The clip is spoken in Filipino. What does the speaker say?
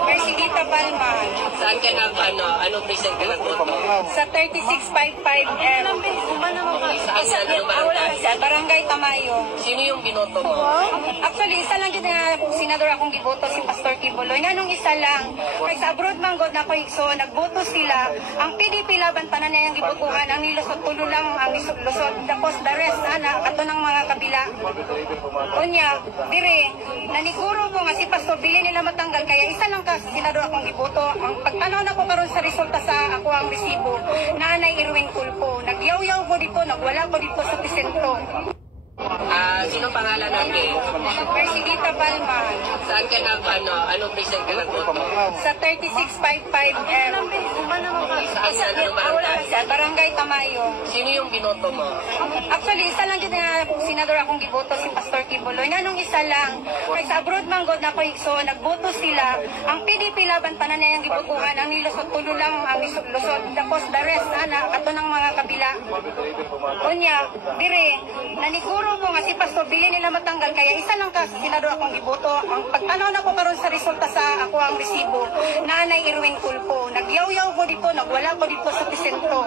Mercedita Palma. Saan ka anong precinct ka nagboto? Sa 3655M. Saan anong barangay? Sa Barangay Tamayo. Sino yung binoto mo? Actually, isa lang yun na senador akong giboto, si Pastor Kibuloy. Nga nung isa lang, kay sa abroad man god na ko igso, nagboto sila. Ang PDP laban tanan na yung gibotuhan, ang nilusot tulo lang ang lusot. Tapos the rest, ato ng mga kabila. Unya, dire, naniguro ko nga si Pastor, dili nila matanggal, kaya isa lang ka senador akong giboto. Ang pagtanaw na ko karon sa resulta sa ako ang resibo, Nanay Irwin Culpo. Nagyaw-yaw ko dito, nagwala ko dito sa presento. Sino pangalan natin? Mercedita Palma. Saan ka anong precinct ka nagboto? Sa 3655M. Saan anong barangay? Sa Barangay Tamayo. Sino yung binoto mo? Actually, isa lang yun na senador akong giboto, si Pastor Kibuloy. Nga nung isa lang, kay sa abroad man god na ko igso, nagboto sila. Ang PDP laban tanan na yung gibotuhan, ang nilusot tulo lang ang lusot. Tapos the rest, ato ng mga kabila. Unya, dire, naniguro ko nga si Pastor, dili nila matanggal, kaya isa lang ka senador akong giboto. Ang pagtanaw na ko karon sa resulta sa ako ang resibo, Nanay Irwin Culpo. Nagyaw-yaw ko dito, nagwala ko dito sa presento.